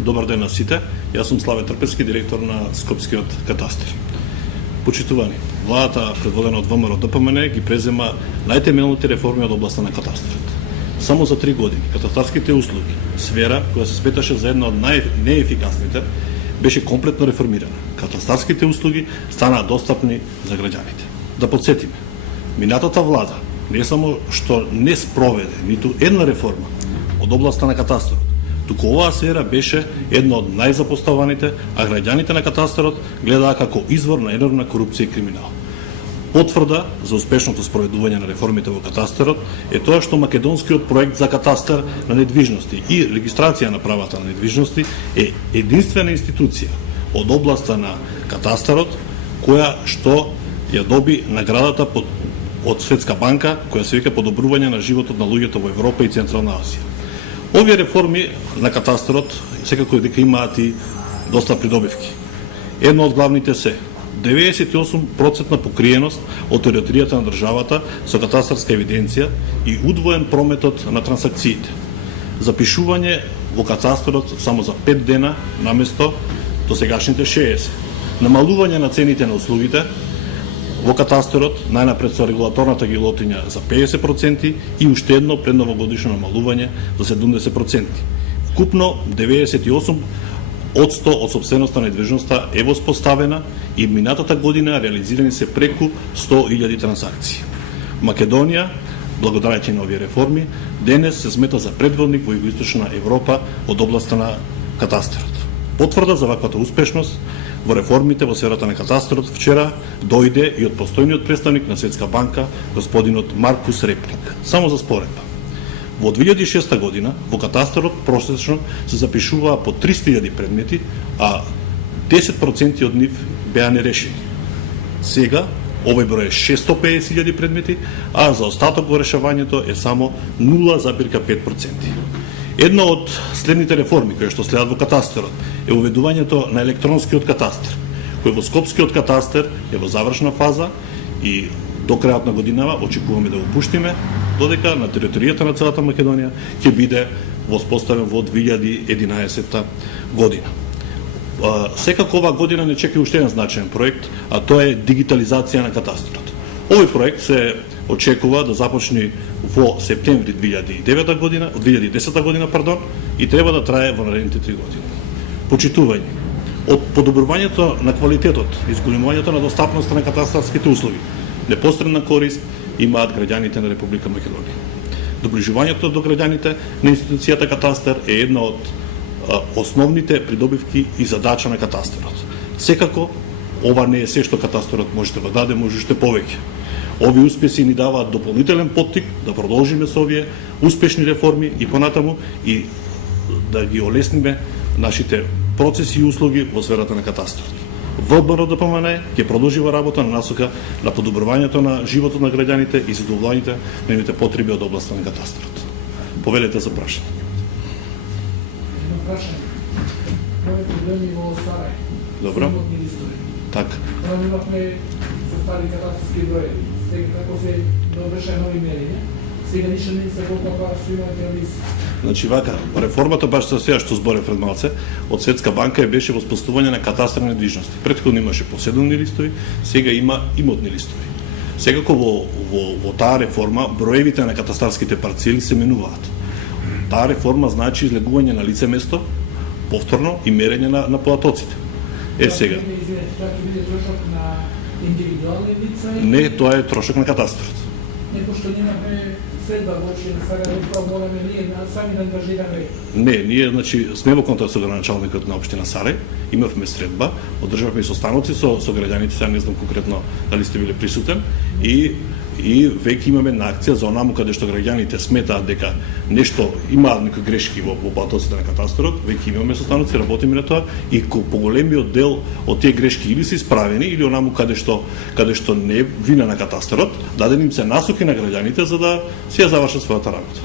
Добар ден на сите. Јас сум Славе Трпевски, директор на Скопскиот катастар. Почитувани, владата предводена од ВМРО ДПМН ги презема најтемелните реформи од областа на катастарот. Само за 3 години катастарските услуги, сфера која се сметаше за една од најнеефикасните, беше комплетно реформирана. Катастарските услуги станаа достапни за граѓаните. Да подсетиме, минатата влада не само што не спроведе ниту една реформа од областа на катастарот, туку оваа сфера беше една од најзапоставаните, а граѓаните на катастарот гледаа како извор на енормна корупција и криминал. Потврда за успешното спроведување на реформите во катастарот е тоа што македонскиот проект за катастар на недвижности и регистрација на правата на недвижности е единствена институција од областа на катастарот која што ја доби наградата од Светска банка, која се вика подобрување на животот на луѓето во Европа и Централна Азија. Овие реформи на катастарот секако дека имаат и доста придобивки. Едно од главните се 98% покриеност од територијата на државата со катастарска евиденција и удвоен прометот на трансакциите. Запишување во катастарот само за 5 дена наместо досегашните 60. Намалување на цените на услугите во катастарот, најнапред со регулаторната гилотиња за 50% и уште едно предновогодишно намалување за 70%. Вкупно 98% од собственоста на недвижноста е воспоставена и минатата година реализирани се преку 100.000 трансакции. Македонија, благодарајќи на овие реформи, денес се смета за предводник во Југоисточна Европа од областа на катастарот. Потврда за ваквата успешност во реформите во сферата на катастарот вчера дојде и од постојниот представник на Светска банка, господинот Маркус Репник. Само за споредба. Во 2006 година во катастарот просечно се запишуваа по 300.000 предмети, а 10% од нив беа нерешени. Сега овој број е 650.000 предмети, а за остаток во решавањето е само 0,5%. Една од следните реформи кои што следат во катастарот е уведувањето на електронскиот катастар, кој во Скопскиот катастар е во завршна фаза и до крајот на годинава очекуваме да го пуштиме, додека на територијата на целата Македонија ќе биде воспоставен во 2011 година. Секако оваа година не чека уште еден значаен проект, а тоа е дигитализација на катастарот. Овој проект се очекува да започне во септември 2010 година, и треба да трае во наредните 3 години. Почитување, од подобрувањето на квалитетот и зголемувањето на достапноста на катастарските услуги, непосредна корист имаат граѓаните на Република Македонија. Доближувањето до граѓаните на институцијата катастар е една од основните придобивки и задача на катастарот. Секако, ова не е се што катастарот може да даде, може уште повеќе. Овие успеси ни даваат дополнителен поттик да продолжиме со овие успешни реформи и понатаму и да ги олесниме нашите процеси и услуги во сферата на катастарот. ВМРО ДПМН ќе продолжи во работа на насока на подобрувањето на животот на граѓаните и задоволувањето на нивните потреби од областа на катастарот. Повелете за прашање. Имаме проблеми во Сарај. Добро. Така. Имавме со стари катастарски броеви. Сега како се довршаа нови мерења, сега ништо не се покапа што имате лист. Значи вака, реформата баш за сега што зборев пред малце, од Светска банка беше воспоставување на катастар на недвижности. Претходно имаше поседелни листови, сега има имотни листови. Секако во таа реформа броевите на катастарските парцели се менуваат. Таа реформа значи излегување на лице место, повторно и мерење на платоците. Сега. Тоа ќе биде трошок на индивидуални лица? Не, тоа е трошок на катастарот. Не, пошто немаме средба во општина Сарај, мораме ние сами да ангажираме. Не, ние значи сме во контакт со градоначалникот на општина Сарај, имавме средба, одржавме и состаноци со граѓаните, сега не знам конкретно дали сте биле присутен, и веќе имаме на акција за онаму каде што граѓаните сметаат дека нешто имаат некои грешки во платоците на катастарот, веќе имаме состаноци, работиме на тоа и поголемиот дел од тие грешки или се исправени или онаму каде што не е вина на катастарот, дадени им се насоки на граѓаните за да си ја завршат својата работа.